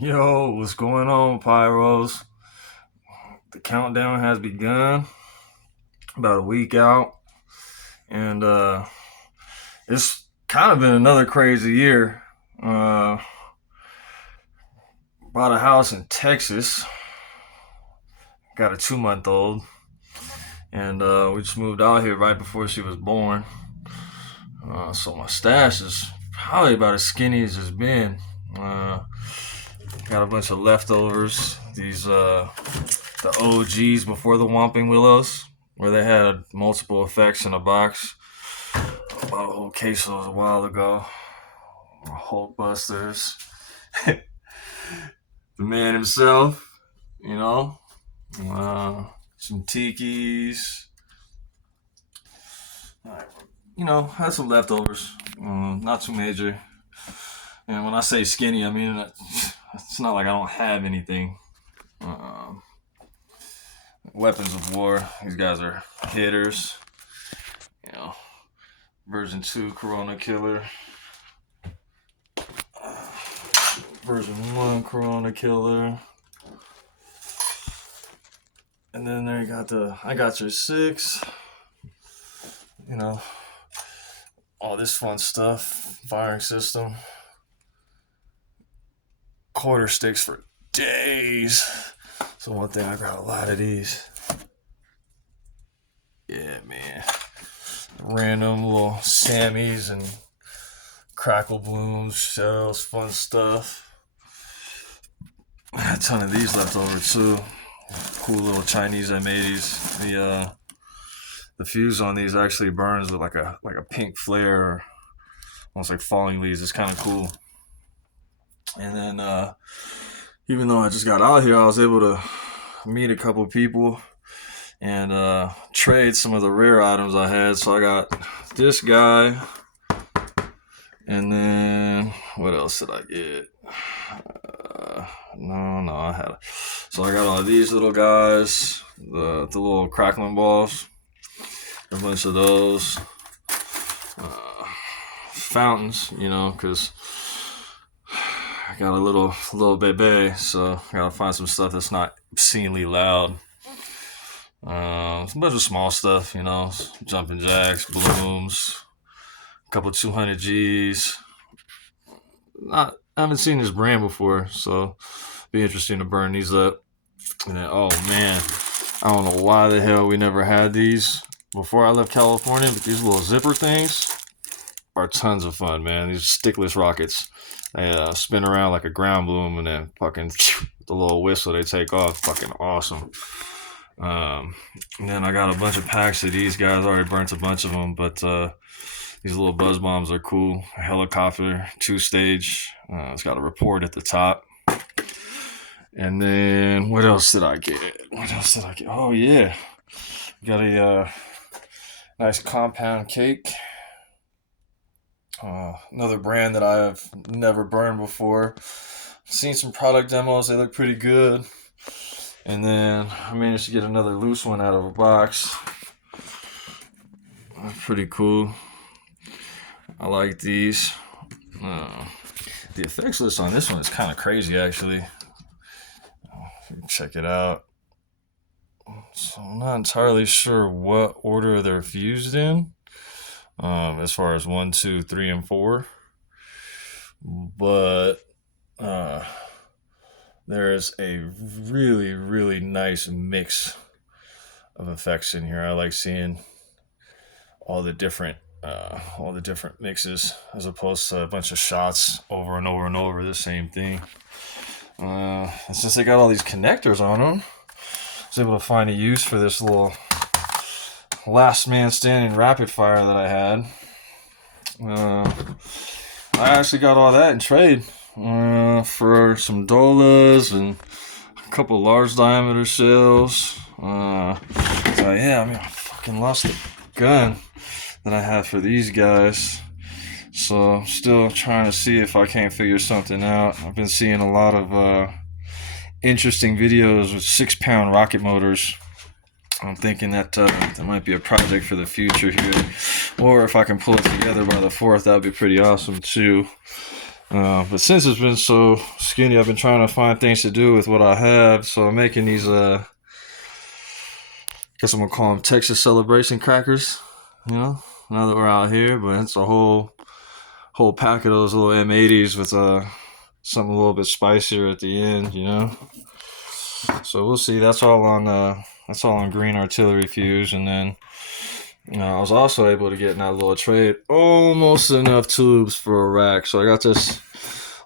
Yo, what's going on, Pyros? The countdown has begun. About a week out, and it's kind of been another crazy year. Uh, Bought a house in Texas. Got a 2 month old, and we just moved out here right before she was born. So my stash is probably about as skinny as it's been. Uh, got a bunch of leftovers. These the OGs before the Whomping Willows, where they had multiple effects in a box. I bought a whole case of those a while ago. Hulk Busters. The man himself, you know. Some tikis. Had some leftovers. Not too major. And when I say skinny, I mean it's not like I don't have anything. Weapons of war. These guys are hitters. You know, version 2 Corona Killer. Version 1 Corona Killer. And then there you got I got your 6. You know, all this fun stuff. Firing system. Quarter sticks for days. So one thing, I got a lot of these. Yeah, man. Random little Sammys and crackle blooms, shells, fun stuff. I had a ton of these left over too. Cool little Chinese M80s. The fuse on these actually burns with like a pink flare, almost like falling leaves. It's kind of cool. And then even though I just got out here, I was able to meet a couple people and trade some of the rare items I had. So I got this guy, and then what else did I get? No, I had. So I got all these little guys, the little crackling balls, a bunch of those fountains, because I got a little bebe, so I gotta find some stuff that's not obscenely loud. A bunch of small stuff, jumping jacks, blooms, a couple 200 Gs. I haven't seen this brand before, so be interesting to burn these up. And then, oh man, I don't know why the hell we never had these before I left California, but these little zipper things are tons of fun, man. These stickless rockets. They spin around like a ground bloom, and then fucking the little whistle they take off. Fucking awesome. And then I got a bunch of packs of these guys. I already burnt a bunch of them, but these little buzz bombs are cool. A helicopter, 2-stage. It's got a report at the top. And then what else did I get? Oh yeah, got a nice compound cake. Another brand that I've never burned before. Seen some product demos, they look pretty good. And then I managed to get another loose one out of a box. Pretty cool. I like these. The effects list on this one is kind of crazy, actually. Check it out. So I'm not entirely sure what order they're fused in. As far as 1, 2, 3, and 4, but there's a really, really nice mix of effects in here. I like seeing all the different mixes as opposed to a bunch of shots over and over and over the same thing. And since they got all these connectors on them, I was able to find a use for this little last man standing rapid fire that I had. I actually got all that in trade for some Dolas and a couple large diameter shells. I fucking lost the gun that I had for these guys. So I'm still trying to see if I can't figure something out. I've been seeing a lot of interesting videos with 6-pound rocket motors. I'm thinking that might be a project for the future here. Or if I can pull it together by the 4th, that'd be pretty awesome too. But since it's been so skinny, I've been trying to find things to do with what I have. So I'm making these, guess I'm gonna call them Texas Celebration crackers. You know, now that we're out here, but it's a whole pack of those little M80s with something a little bit spicier at the end. You know, so we'll see. That's all on green artillery fuse, and then I was also able to get in that little trade almost enough tubes for a rack. So I got this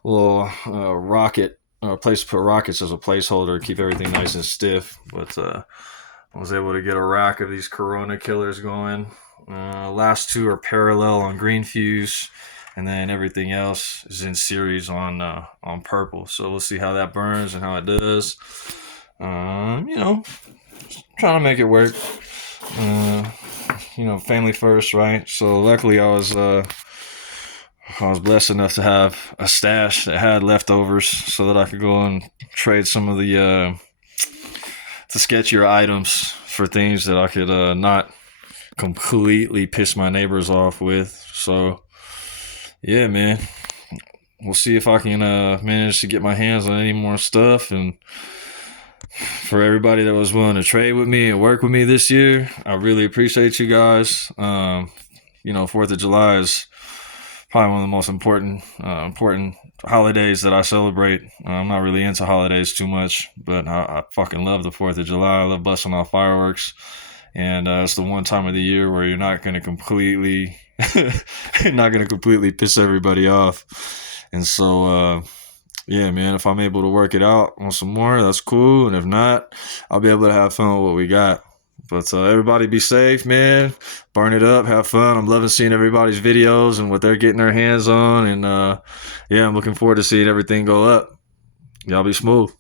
little rocket, place to put rockets as a placeholder, keep everything nice and stiff. But I was able to get a rack of these Corona killers going. Last two are parallel on green fuse, and then everything else is in series on purple. So we'll see how that burns and how it does. You know, trying to make it work. You know, family first, right? So luckily I was blessed enough to have a stash that had leftovers so that I could go and trade some of the sketchier items for things that I could not completely piss my neighbors off with. So yeah, man, we'll see if I can manage to get my hands on any more stuff. And for everybody that was willing to trade with me and work with me this year, I really appreciate you guys. You know, 4th of July is probably one of the most important holidays that I celebrate. I'm not really into holidays too much, but I fucking love the 4th of July. I love busting off fireworks. And it's the one time of the year where you're not going to completely piss everybody off. And so, yeah, man, if I'm able to work it out on some more, that's cool. And if not, I'll be able to have fun with what we got. But everybody be safe, man. Burn it up, have fun. I'm loving seeing everybody's videos and what they're getting their hands on. And yeah, I'm looking forward to seeing everything go up. Y'all be smooth.